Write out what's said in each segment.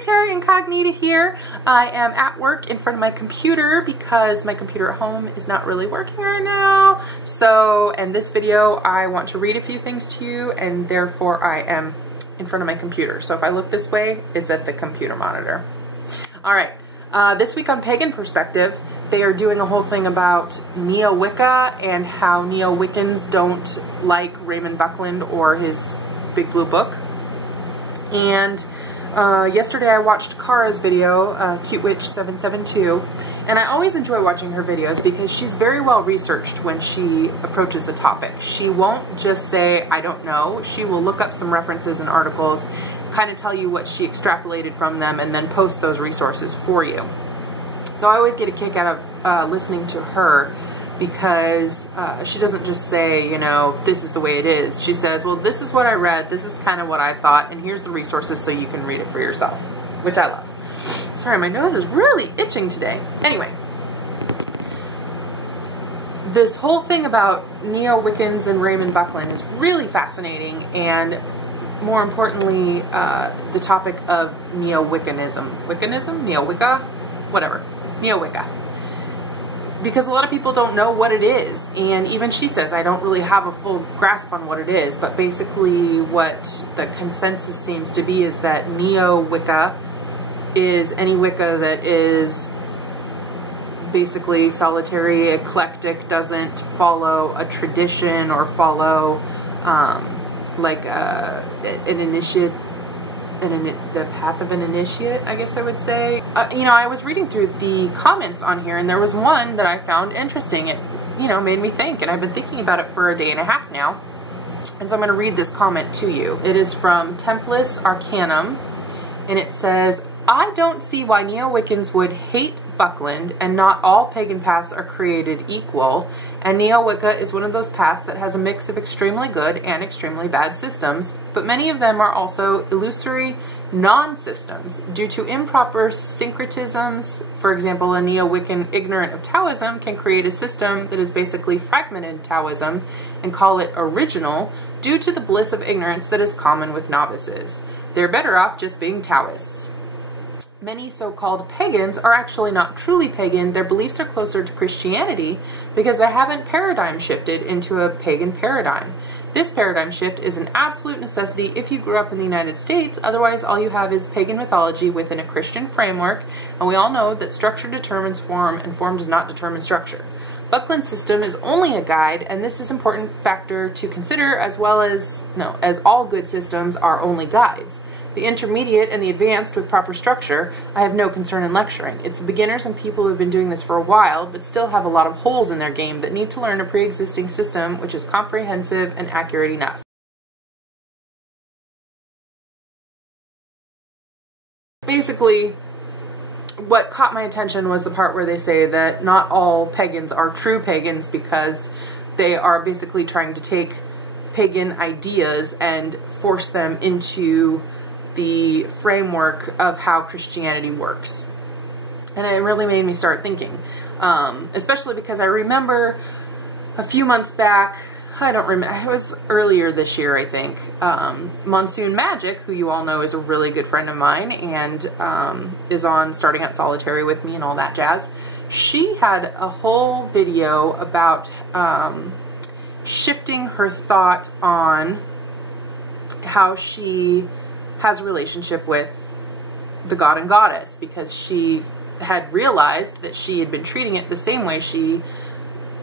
Terry Incognita here. I am at work in front of my computer because my computer at home is not really working right now. So, in this video, I want to read a few things to you, and therefore I am in front of my computer. So if I look this way, it's at the computer monitor. All right, this week on Pagan Perspective, they are doing a whole thing about Neo-Wicca and how Neo-Wiccans don't like Raymond Buckland or his Big Blue Book. And yesterday I watched Kara's video, CuteWitch772, and I always enjoy watching her videos because she's very well researched when she approaches a topic. She won't just say, I don't know. She will look up some references and articles, kind of tell you what she extrapolated from them, and then post those resources for you. So I always get a kick out of listening to her because she doesn't just say, you know, this is the way it is. She says, well, this is what I read, this is kind of what I thought, and here's the resources so you can read it for yourself, which I love. Sorry, my nose is really itching today. Anyway, this whole thing about Neo-Wiccans and Raymond Buckland is really fascinating, and more importantly, the topic of Neo-Wiccanism. Wiccanism? Neo-Wicca? Whatever. Neo-Wicca. Because a lot of people don't know what it is, and even she says, I don't really have a full grasp on what it is, but basically what the consensus seems to be is that Neo-Wicca is any Wicca that is basically solitary, eclectic, doesn't follow a tradition or follow like an initiate, the path of an initiate, I guess I would say. You know, I was reading through the comments on here, and there was one that I found interesting. It, you know, made me think, and I've been thinking about it for a day and a half now. And so I'm going to read this comment to you. It is from Templis Arcanum, and it says, I don't see why Neo-Wiccans would hate Buckland, and not all pagan paths are created equal, and Neo-Wicca is one of those paths that has a mix of extremely good and extremely bad systems, but many of them are also illusory non-systems due to improper syncretisms. For example, a Neo-Wiccan ignorant of Taoism can create a system that is basically fragmented Taoism and call it original due to the bliss of ignorance that is common with novices. They're better off just being Taoists. Many so-called pagans are actually not truly pagan. Their beliefs are closer to Christianity because they haven't paradigm shifted into a pagan paradigm. This paradigm shift is an absolute necessity if you grew up in the United States. Otherwise, all you have is pagan mythology within a Christian framework, and we all know that structure determines form, and form does not determine structure. Buckland's system is only a guide, and this is an important factor to consider, as well as, as all good systems are only guides. The intermediate and the advanced with proper structure, I have no concern in lecturing. It's the beginners and people who have been doing this for a while, but still have a lot of holes in their game that need to learn a pre-existing system which is comprehensive and accurate enough. Basically, what caught my attention was the part where they say that not all pagans are true pagans because they are basically trying to take pagan ideas and force them into the framework of how Christianity works. And it really made me start thinking, especially because I remember a few months back, I don't remember, it was earlier this year, I think, Monsoon Magick, who you all know is a really good friend of mine and is on Starting Out Solitary with me and all that jazz. She had a whole video about shifting her thought on how she has a relationship with the god and goddess, because she had realized that she had been treating it the same way she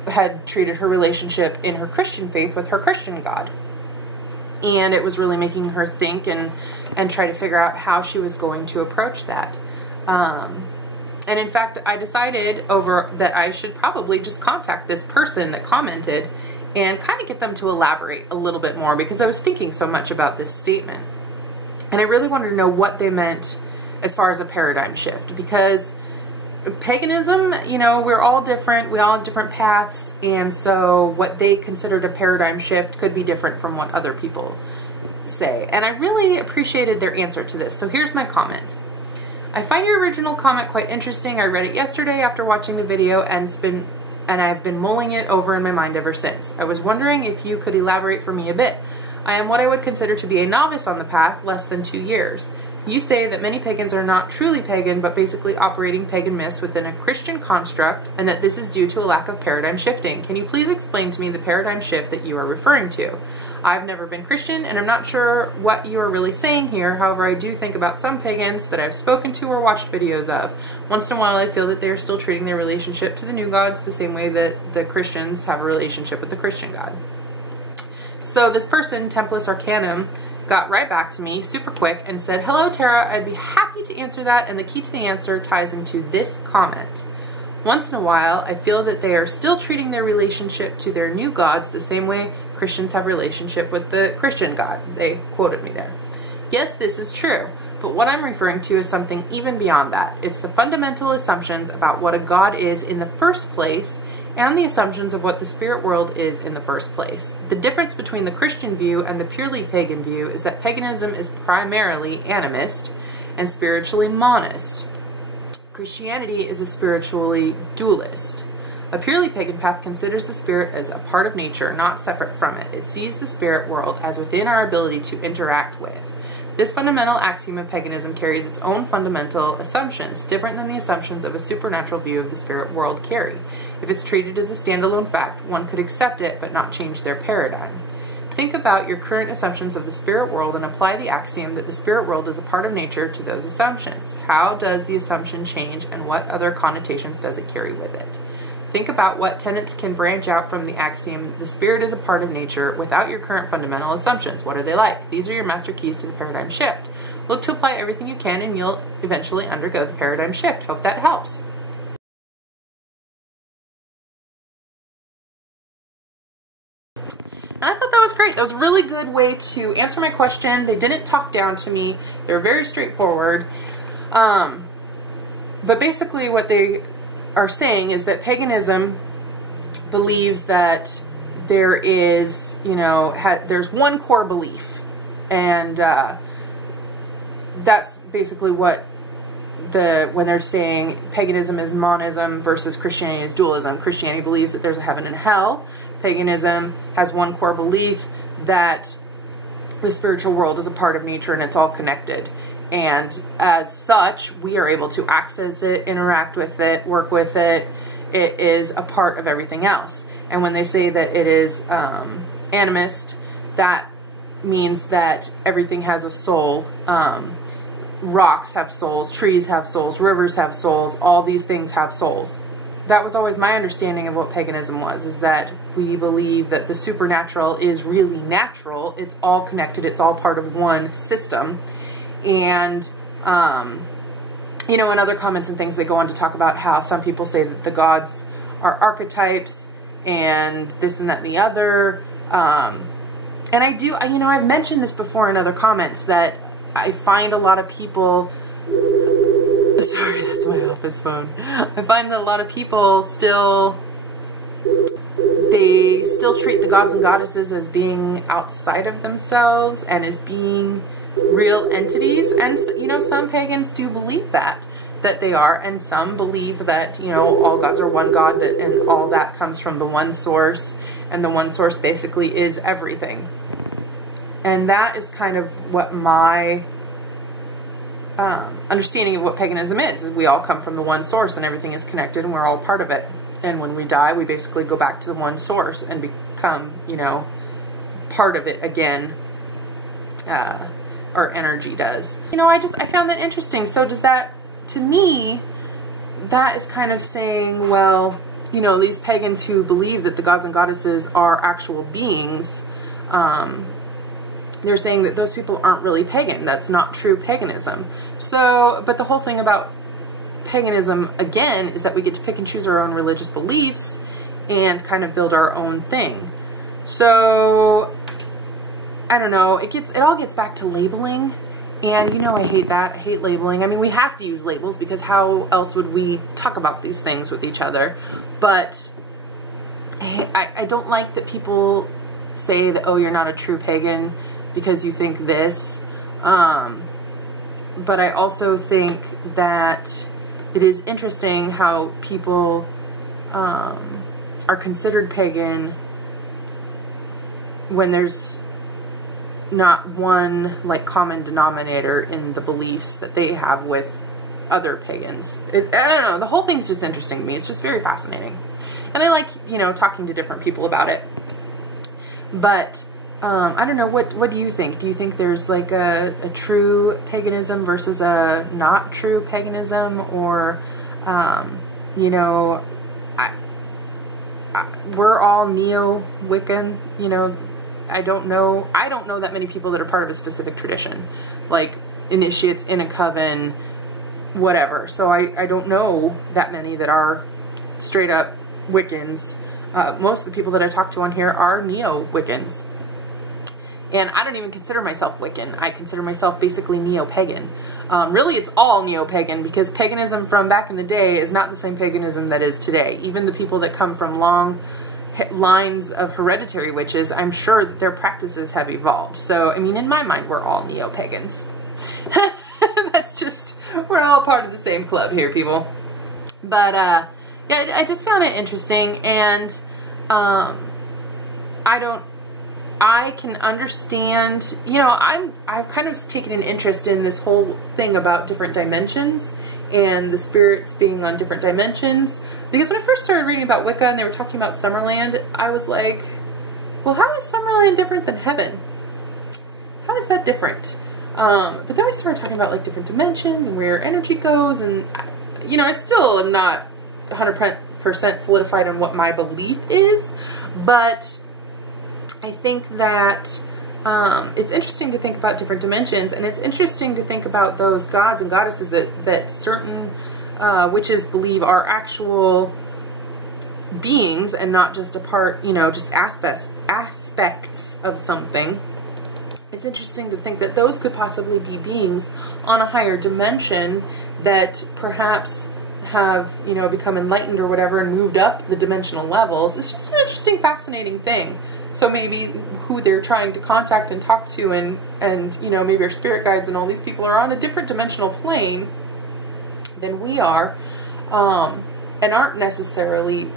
had treated her relationship in her Christian faith with her Christian god. And it was really making her think and try to figure out how she was going to approach that. And in fact, I decided that I should probably just contact this person that commented and kind of get them to elaborate a little bit more, because I was thinking so much about this statement. And I really wanted to know what they meant as far as a paradigm shift, because paganism, you know, we're all different, we all have different paths, and so what they considered a paradigm shift could be different from what other people say. And I really appreciated their answer to this. So here's my comment. I find your original comment quite interesting. I read it yesterday after watching the video, and I've been mulling it over in my mind ever since. I was wondering if you could elaborate for me a bit. I am what I would consider to be a novice on the path, less than 2 years. You say that many pagans are not truly pagan, but basically operating pagan myths within a Christian construct, and that this is due to a lack of paradigm shifting. Can you please explain to me the paradigm shift that you are referring to? I've never been Christian, and I'm not sure what you are really saying here. However, I do think about some pagans that I've spoken to or watched videos of. Once in a while, I feel that they are still treating their relationship to the new gods the same way that the Christians have a relationship with the Christian God. So this person, Templis Arcanum, got right back to me super quick and said, "Hello, Tara, I'd be happy to answer that, and the key to the answer ties into this comment. Once in a while, I feel that they are still treating their relationship to their new gods the same way Christians have a relationship with the Christian God." They quoted me there. Yes, this is true, but what I'm referring to is something even beyond that. It's the fundamental assumptions about what a god is in the first place, and the assumptions of what the spirit world is in the first place. The difference between the Christian view and the purely pagan view is that paganism is primarily animist and spiritually monist. Christianity is a spiritually dualist. A purely pagan path considers the spirit as a part of nature, not separate from it. It sees the spirit world as within our ability to interact with. This fundamental axiom of paganism carries its own fundamental assumptions, different than the assumptions of a supernatural view of the spirit world carry. If it's treated as a standalone fact, one could accept it but not change their paradigm. Think about your current assumptions of the spirit world and apply the axiom that the spirit world is a part of nature to those assumptions. How does the assumption change, and what other connotations does it carry with it? Think about what tenets can branch out from the axiom the spirit is a part of nature without your current fundamental assumptions. What are they like? These are your master keys to the paradigm shift. Look to apply everything you can, and you'll eventually undergo the paradigm shift. Hope that helps. And I thought that was great. That was a really good way to answer my question. They didn't talk down to me. They were very straightforward. But basically what they are saying is that paganism believes that there is, there's one core belief. And that's basically what when they're saying paganism is monism versus Christianity is dualism. Christianity believes that there's a heaven and hell. Paganism has one core belief that the spiritual world is a part of nature and it's all connected. And as such, we are able to access it, interact with it, work with it. It is a part of everything else. And when they say that it is animist, that means that everything has a soul. Rocks have souls, trees have souls, rivers have souls, all these things have souls. That was always my understanding of what paganism was, is that we believe that the supernatural is really natural. It's all connected. It's all part of one system. And, in other comments and things, they go on to talk about how some people say that the gods are archetypes and this and that and the other. And I've mentioned this before in other comments that I find a lot of people, sorry, that's my office phone. I find that a lot of people still treat the gods and goddesses as being outside of themselves and as being real entities. And, some pagans do believe that they are, and some believe that, all gods are one God, and all that comes from the one source, and the one source basically is everything. And that is kind of what my understanding of what paganism is we all come from the one source and everything is connected and we're all part of it. And when we die, we basically go back to the one source and become, part of it again. Our energy does. I found that interesting. So does that, to me, that is kind of saying, well, these pagans who believe that the gods and goddesses are actual beings, they're saying that those people aren't really pagan. That's not true paganism. So, but the whole thing about paganism, again, is that we get to pick and choose our own religious beliefs and kind of build our own thing. So, I don't know, it all gets back to labeling, and I hate that. I hate labeling. I mean, we have to use labels because how else would we talk about these things with each other? But I don't like that people say that, oh, you're not a true pagan because you think this. But I also think that it is interesting how people are considered pagan when there's not one like common denominator in the beliefs that they have with other pagans. I don't know, the whole thing's just interesting to me. It's just very fascinating. And I like, you know, talking to different people about it. But I don't know, what do you think? Do you think there's like a true paganism versus a not true paganism? Or, you know, we're all neo-Wiccan, you know. I don't know that many people that are part of a specific tradition, like initiates in a coven, whatever. So I don't know that many that are straight up Wiccans. Most of the people that I talk to on here are neo-Wiccans. And I don't even consider myself Wiccan. I consider myself basically neo-pagan. Really, it's all neo-pagan, because paganism from back in the day is not the same paganism that is today. Even the people that come from long lines of hereditary witches, I'm sure that their practices have evolved. So, I mean, in my mind, we're all neo-pagans. That's just, we're all part of the same club here, people. But, yeah, I just found it interesting, and I can understand, you know, I've kind of taken an interest in this whole thing about different dimensions and the spirits being on different dimensions. Because when I first started reading about Wicca and they were talking about Summerland, I was like, well, how is Summerland different than heaven? How is that different? But then I started talking about like different dimensions and where energy goes, and, you know, I still am not 100% solidified on what my belief is, but I think that it's interesting to think about different dimensions, and it's interesting to think about those gods and goddesses that certain witches believe are actual beings and not just a part, you know, just aspects of something. It's interesting to think that those could possibly be beings on a higher dimension that perhaps have, you know, become enlightened or whatever and moved up the dimensional levels. It's just an interesting, fascinating thing. So maybe who they're trying to contact and talk to, and you know, maybe our spirit guides and all these people are on a different dimensional plane than we are, and aren't necessarily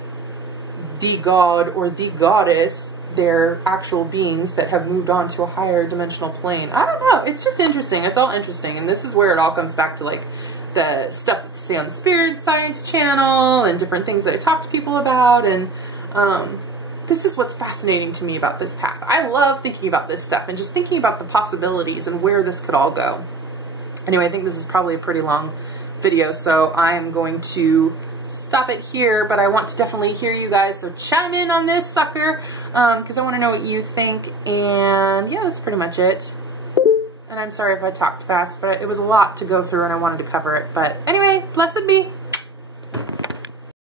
the god or the goddess. They're actual beings that have moved on to a higher dimensional plane. I don't know. It's just interesting. It's all interesting. And this is where it all comes back to like the stuff that they say on the Spirit Science channel and different things that I talk to people about. And this is what's fascinating to me about this path. I love thinking about this stuff and just thinking about the possibilities and where this could all go. Anyway, I think this is probably a pretty long video, so I am going to stop it here, but I want to definitely hear you guys, so chime in on this sucker, because I want to know what you think. And yeah, that's pretty much it. And I'm sorry if I talked fast, but it was a lot to go through and I wanted to cover it. But anyway, blessed be.